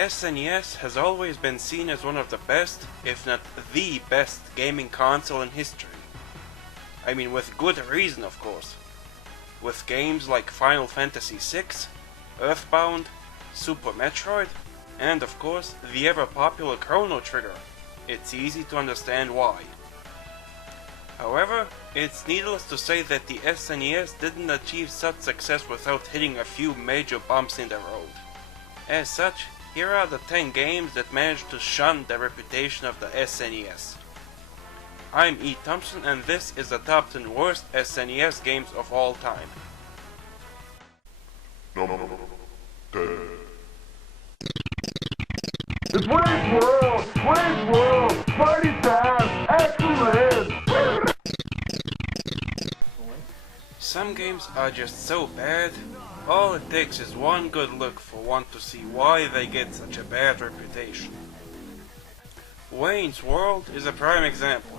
SNES has always been seen as one of the best, if not the best, gaming console in history. I mean, with good reason, of course. With games like Final Fantasy VI, Earthbound, Super Metroid, and of course, the ever-popular Chrono Trigger. It's easy to understand why. However, it's needless to say that the SNES didn't achieve such success without hitting a few major bumps in the road. As such, here are the 10 games that managed to shun the reputation of the SNES. I'm E. Thompson and this is the top 10 worst SNES games of all time. Number 10. It's Wayne's World, party time, excellent! Some games are just so bad, all it takes is one good look for one to see why they get such a bad reputation. Wayne's World is a prime example,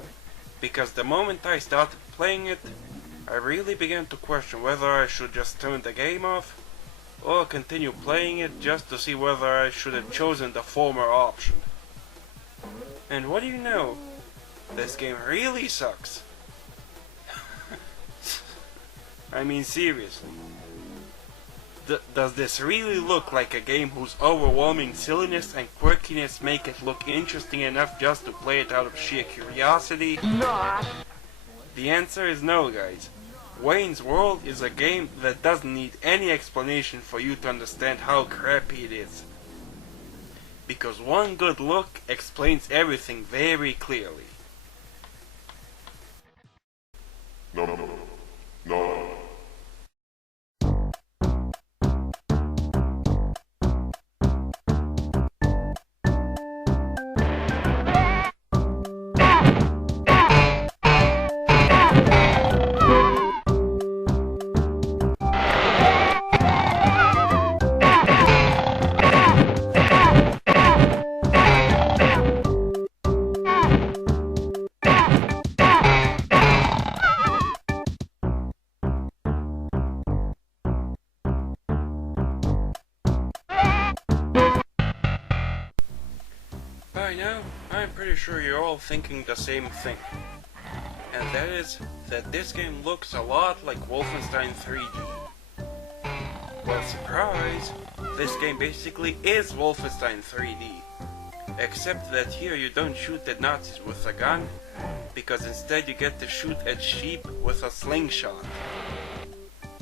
because the moment I started playing it, I really began to question whether I should just turn the game off, or continue playing it just to see whether I should have chosen the former option. And what do you know? This game really sucks. I mean, seriously. Does this really look like a game whose overwhelming silliness and quirkiness make it look interesting enough just to play it out of sheer curiosity? Nah. The answer is no, guys. Wayne's World is a game that doesn't need any explanation for you to understand how crappy it is. Because one good look explains everything very clearly. No. By now, I'm pretty sure you're all thinking the same thing. And that is that this game looks a lot like Wolfenstein 3D. Well, surprise! This game basically is Wolfenstein 3D. Except that here you don't shoot at Nazis with a gun, because instead you get to shoot at sheep with a slingshot.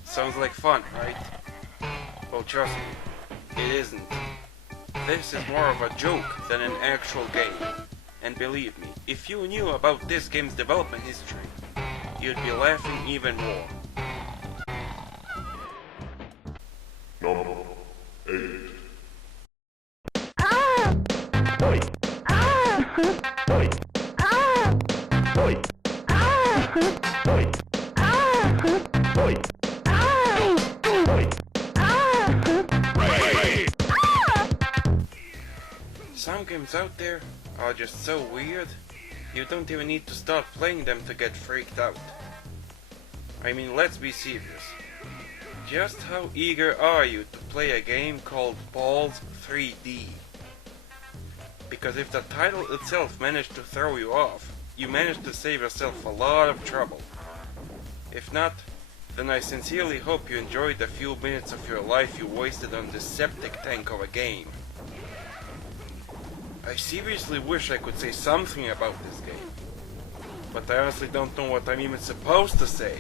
Sounds like fun, right? Well, trust me, it isn't. This is more of a joke than an actual game. And believe me, if you knew about this game's development history, you'd be laughing even more. Number 8. Some games out there are just so weird, you don't even need to start playing them to get freaked out. I mean, let's be serious. Just how eager are you to play a game called Balls 3D? Because if the title itself managed to throw you off, you managed to save yourself a lot of trouble. If not, then I sincerely hope you enjoyed the few minutes of your life you wasted on this septic tank of a game. I seriously wish I could say something about this game, but I honestly don't know what I'm even supposed to say,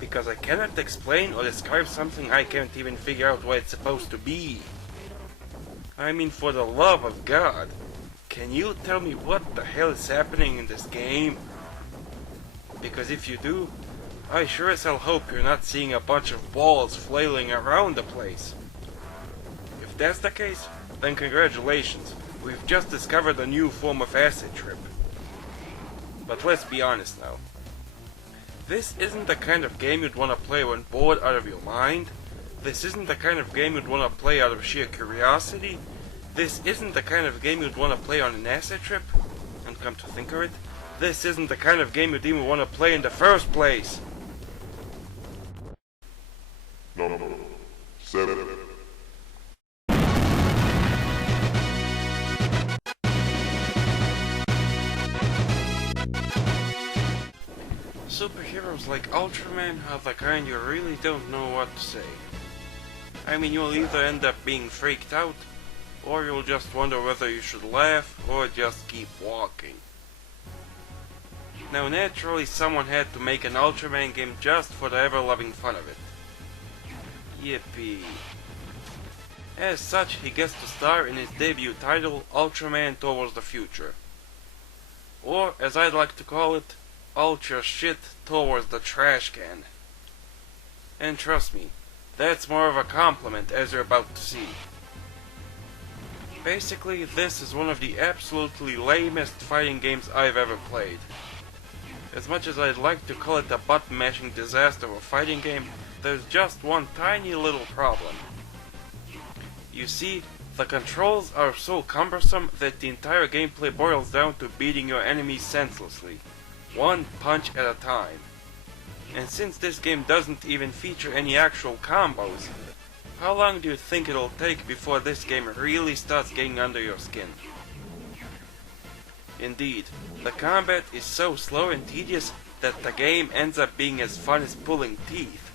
because I cannot explain or describe something I can't even figure out what it's supposed to be. I mean, for the love of God, can you tell me what the hell is happening in this game? Because if you do, I sure as hell hope you're not seeing a bunch of balls flailing around the place. If that's the case, then congratulations. We've just discovered a new form of acid trip. But let's be honest now. This isn't the kind of game you'd want to play when bored out of your mind. This isn't the kind of game you'd want to play out of sheer curiosity. This isn't the kind of game you'd want to play on an acid trip. And come to think of it, this isn't the kind of game you'd even want to play in the first place. Number 7. superheroes like Ultraman are the kind you really don't know what to say. I mean, you'll either end up being freaked out, or you'll just wonder whether you should laugh or just keep walking. Now naturally someone had to make an Ultraman game just for the ever-loving fun of it. Yippee. As such, he gets to star in his debut title, Ultraman Towards the Future. Or, as I'd like to call it, Ultra Shit Towards the Trash Can. And trust me, that's more of a compliment, as you're about to see. Basically, this is one of the absolutely lamest fighting games I've ever played. As much as I'd like to call it a button-mashing disaster of a fighting game, there's just one tiny little problem. You see, the controls are so cumbersome that the entire gameplay boils down to beating your enemies senselessly, one punch at a time. And since this game doesn't even feature any actual combos, how long do you think it'll take before this game really starts getting under your skin? Indeed, the combat is so slow and tedious that the game ends up being as fun as pulling teeth.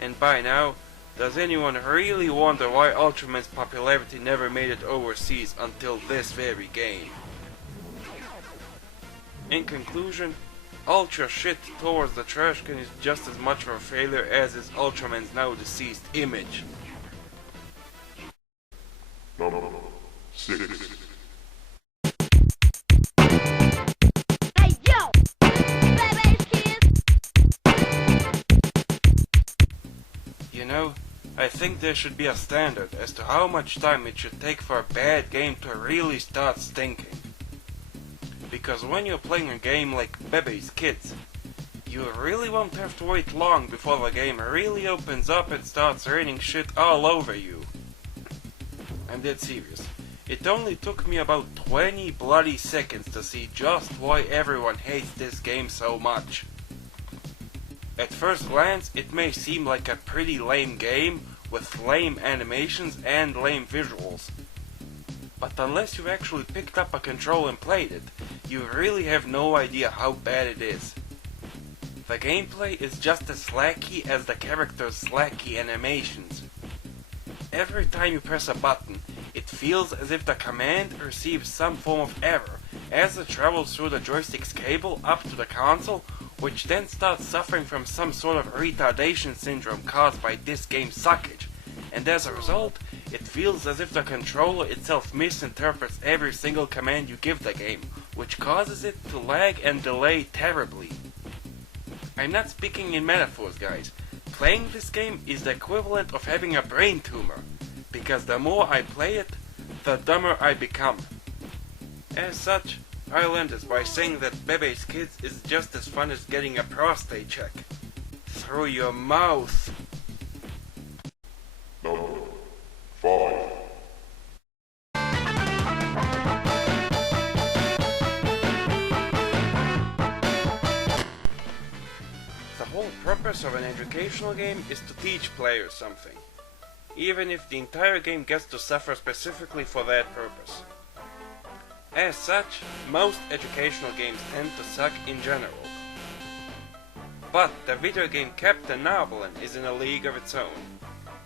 And by now, does anyone really wonder why Ultraman's popularity never made it overseas until this very game? In conclusion, Ultra Shit Towards the Trash Can is just as much of a failure as is Ultraman's now deceased image. Number 6. Hey yo! Bebe's kids! You know, I think there should be a standard as to how much time it should take for a bad game to really start stinking. Because when you're playing a game like Bebe's Kids, you really won't have to wait long before the game really opens up and starts raining shit all over you. I'm dead serious. It only took me about 20 bloody seconds to see just why everyone hates this game so much. At first glance, it may seem like a pretty lame game with lame animations and lame visuals. But unless you've actually picked up a control and played it, you really have no idea how bad it is. The gameplay is just as slacky as the characters' slacky animations. Every time you press a button, it feels as if the command receives some form of error as it travels through the joystick's cable up to the console, which then starts suffering from some sort of retardation syndrome caused by this game's suckage, and as a result, it feels as if the controller itself misinterprets every single command you give the game, which causes it to lag and delay terribly. I'm not speaking in metaphors, guys. Playing this game is the equivalent of having a brain tumor, because the more I play it, the dumber I become. As such, I'll end this by saying that Bebe's Kids is just as fun as getting a prostate check. Through your mouth! Number 5. The whole purpose of an educational game is to teach players something, even if the entire game gets to suffer specifically for that purpose. As such, most educational games tend to suck in general. But the video game Captain Novolin is in a league of its own,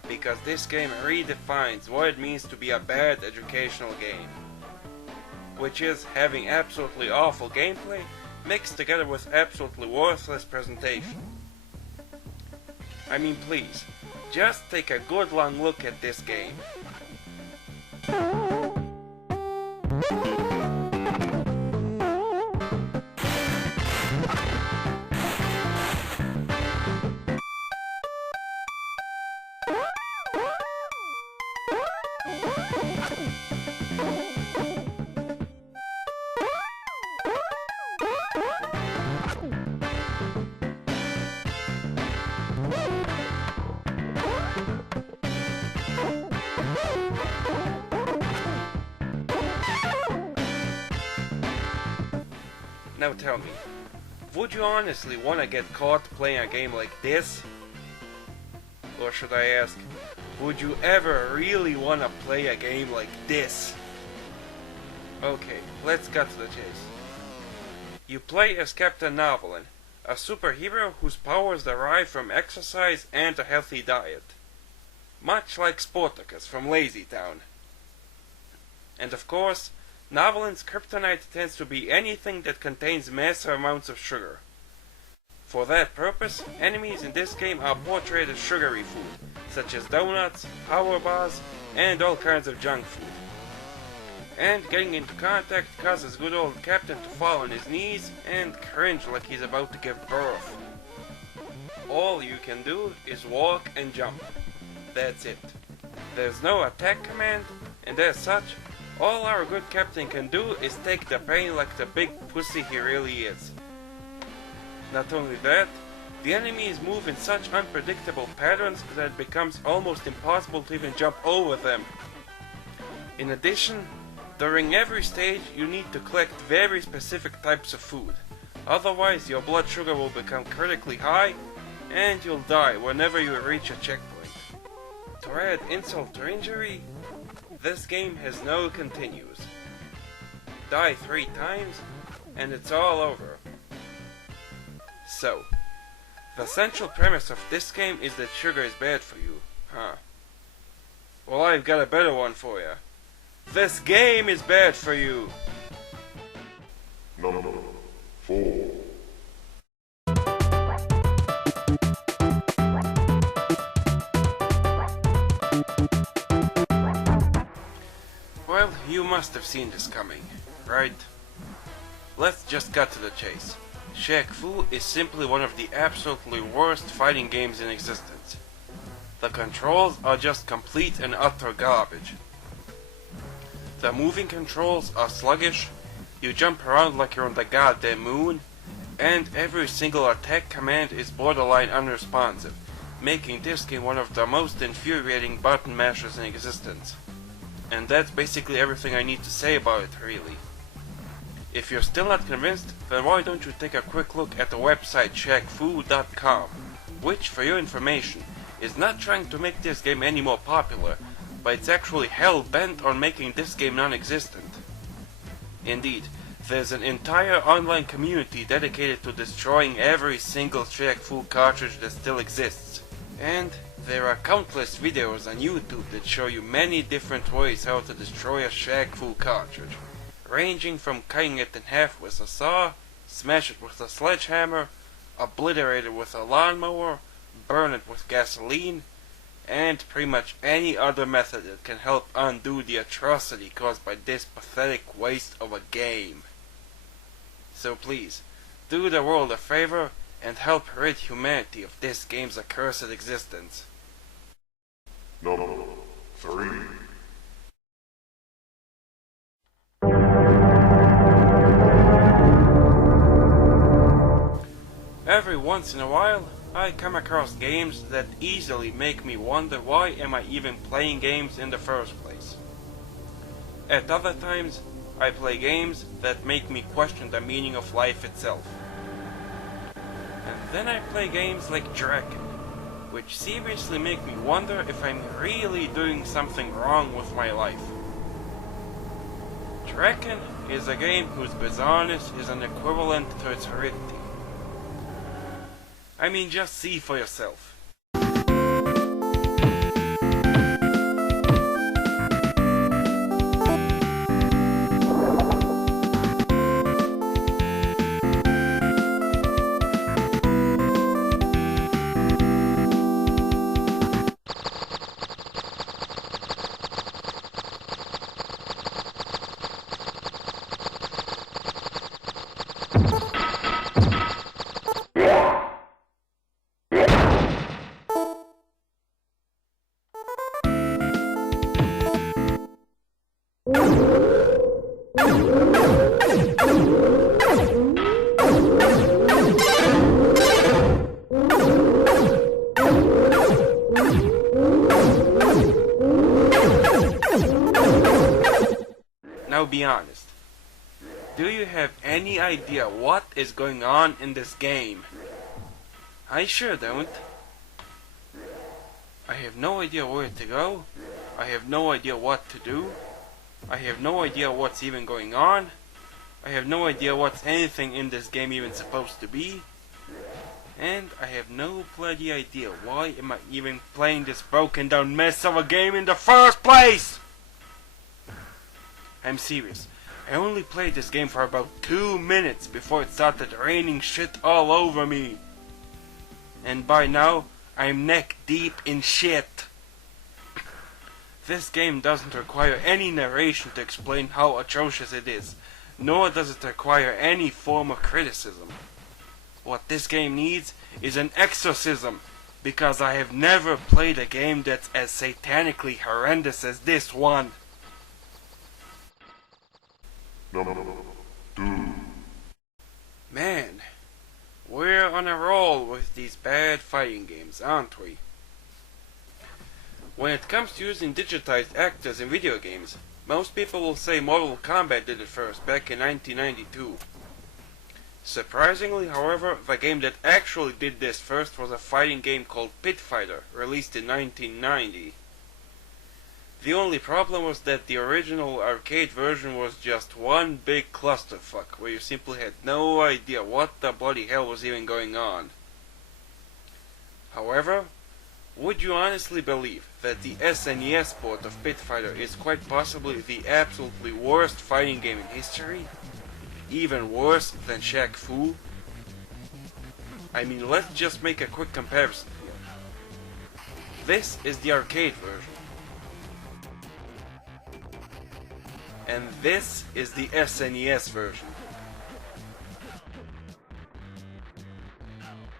because this game redefines what it means to be a bad educational game, which is having absolutely awful gameplay mixed together with absolutely worthless presentation. I mean, please, just take a good long look at this game. Now tell me, would you honestly want to get caught playing a game like this? Or should I ask, would you ever really want to play a game like this? Okay, let's cut to the chase. You play as Captain Novolin, a superhero whose powers derive from exercise and a healthy diet. Much like Sportacus from Lazy Town. And of course, Novolin's kryptonite tends to be anything that contains massive amounts of sugar. For that purpose, enemies in this game are portrayed as sugary food, such as donuts, power bars, and all kinds of junk food. And getting into contact causes good old Captain to fall on his knees and cringe like he's about to give birth. All you can do is walk and jump. That's it. There's no attack command, and as such, all our good Captain can do is take the pain like the big pussy he really is. Not only that, the enemies move in such unpredictable patterns that it becomes almost impossible to even jump over them. In addition, during every stage you need to collect very specific types of food, otherwise your blood sugar will become critically high and you'll die whenever you reach a checkpoint. To add insult to injury, this game has no continues. Die 3 times and it's all over. So, the central premise of this game is that sugar is bad for you, huh? Well, I've got a better one for you. This game is bad for you! Number 4. Well, you must have seen this coming, right? Let's just cut to the chase. Shaq Fu is simply one of the absolutely worst fighting games in existence. The controls are just complete and utter garbage. The moving controls are sluggish, you jump around like you're on the goddamn moon, and every single attack command is borderline unresponsive, making this game one of the most infuriating button mashers in existence. And that's basically everything I need to say about it, really. If you're still not convinced, then why don't you take a quick look at the website shaqfu.com, which, for your information, is not trying to make this game any more popular, but it's actually hell-bent on making this game non-existent. Indeed, there's an entire online community dedicated to destroying every single Shaq Fu cartridge that still exists. And there are countless videos on YouTube that show you many different ways how to destroy a Shaq Fu cartridge, ranging from cutting it in half with a saw, smash it with a sledgehammer, obliterate it with a lawnmower, burn it with gasoline, and pretty much any other method that can help undo the atrocity caused by this pathetic waste of a game. So please, do the world a favor and help rid humanity of this game's accursed existence. Number 3. Every once in a while, I come across games that easily make me wonder why am I even playing games in the first place. At other times, I play games that make me question the meaning of life itself. And then I play games like Draken, which seriously make me wonder if I'm really doing something wrong with my life. Draken is a game whose bizarreness is an equivalent to its aridity. I mean, just see for yourself. Now be honest. Do you have any idea what is going on in this game? I sure don't. I have no idea where to go. I have no idea what to do. I have no idea what's even going on. I have no idea what anything in this game even supposed to be. And I have no bloody idea why am I even playing this broken down mess of a game in the first place! I'm serious. I only played this game for about 2 minutes before it started raining shit all over me. And by now, I'm neck deep in shit. This game doesn't require any narration to explain how atrocious it is, nor does it require any form of criticism. What this game needs is an exorcism, because I have never played a game that's as satanically horrendous as this one. Number 2. Man, we're on a roll with these bad fighting games, aren't we? When it comes to using digitized actors in video games, most people will say Mortal Kombat did it first, back in 1992. Surprisingly, however, the game that actually did this first was a fighting game called Pit Fighter, released in 1990. The only problem was that the original arcade version was just one big clusterfuck, where you simply had no idea what the bloody hell was even going on. However, would you honestly believe that the SNES port of Pit Fighter is quite possibly the absolutely worst fighting game in history? Even worse than Shaq Fu? I mean, let's just make a quick comparison here. This is the arcade version. And this is the SNES version.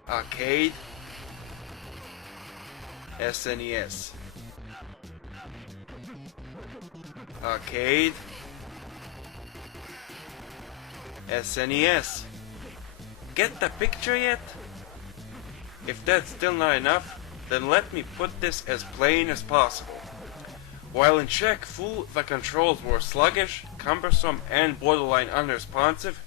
Arcade, SNES. Arcade, SNES. Get the picture yet? If that's still not enough, then let me put this as plain as possible. While in Shaq Fu the controls were sluggish, cumbersome, and borderline unresponsive,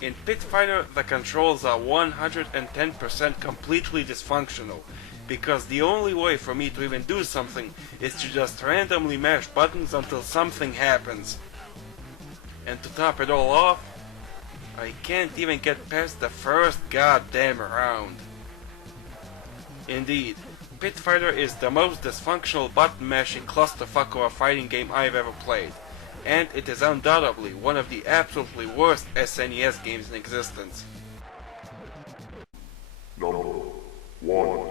in Pit Fighter the controls are 110% completely dysfunctional, because the only way for me to even do something is to just randomly mash buttons until something happens. And to top it all off, I can't even get past the first goddamn round. Indeed, Pit Fighter is the most dysfunctional button-mashing clusterfuck of a fighting game I've ever played, and it is undoubtedly one of the absolutely worst SNES games in existence. Number 1.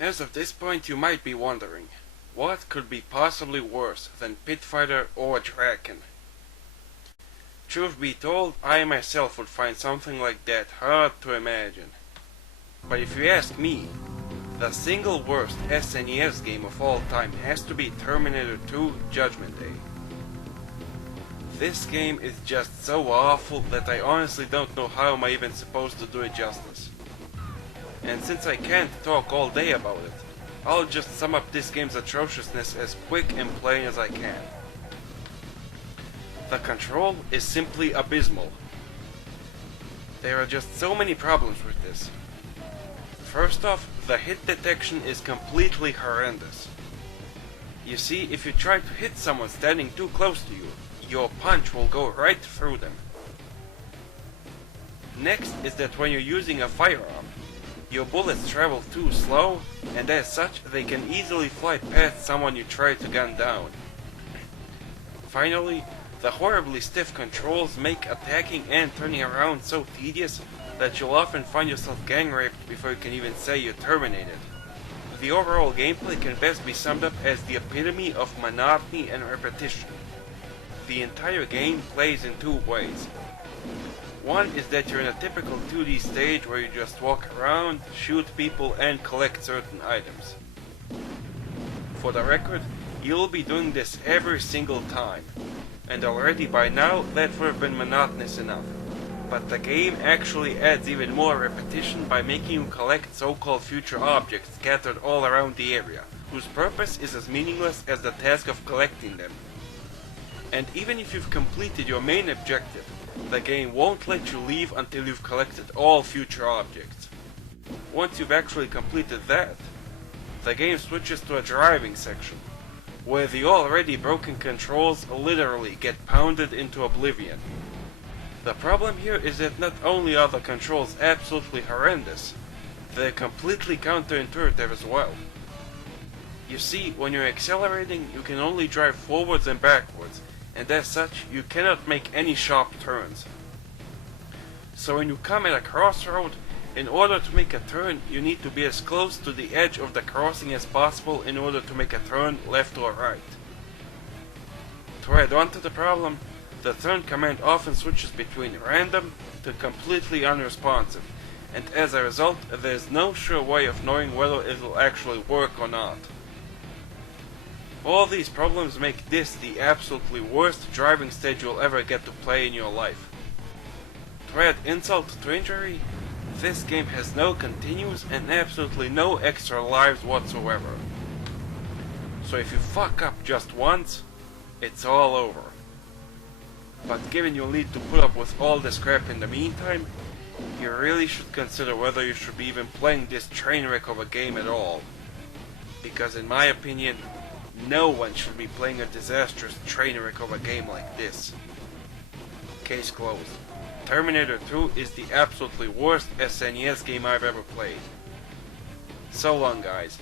As of this point you might be wondering, what could be possibly worse than Pit Fighter or Draken? Truth be told, I myself would find something like that hard to imagine. But if you ask me, the single worst SNES game of all time has to be Terminator 2 Judgment Day. This game is just so awful that I honestly don't know how am I even supposed to do it justice. And since I can't talk all day about it, I'll just sum up this game's atrociousness as quick and plain as I can. The control is simply abysmal. There are just so many problems with this. First off, the hit detection is completely horrendous. You see, if you try to hit someone standing too close to you, your punch will go right through them. Next is that when you're using a firearm, your bullets travel too slow, and as such they can easily fly past someone you try to gun down. Finally, the horribly stiff controls make attacking and turning around so tedious that you'll often find yourself gang raped before you can even say you're terminated. The overall gameplay can best be summed up as the epitome of monotony and repetition. The entire game plays in two ways. One is that you're in a typical 2D stage where you just walk around, shoot people, and collect certain items. For the record, you'll be doing this every single time, and already by now that would have been monotonous enough. But the game actually adds even more repetition by making you collect so-called future objects scattered all around the area, whose purpose is as meaningless as the task of collecting them. And even if you've completed your main objective, the game won't let you leave until you've collected all future objects. Once you've actually completed that, the game switches to a driving section, where the already broken controls literally get pounded into oblivion. The problem here is that not only are the controls absolutely horrendous, they're completely counterintuitive as well. You see, when you're accelerating, you can only drive forwards and backwards, and as such, you cannot make any sharp turns. So when you come at a crossroad, in order to make a turn, you need to be as close to the edge of the crossing as possible in order to make a turn left or right. To add on to the problem, the turn command often switches between random to completely unresponsive, and as a result, there's no sure way of knowing whether it'll actually work or not. All these problems make this the absolutely worst driving stage you'll ever get to play in your life. To add insult to injury, this game has no continues and absolutely no extra lives whatsoever. So if you fuck up just once, it's all over. But given you'll need to put up with all this crap in the meantime, you really should consider whether you should be even playing this train wreck of a game at all. Because in my opinion, no one should be playing a disastrous train wreck of a game like this. Case closed. Terminator 2 is the absolutely worst SNES game I've ever played. So long, guys.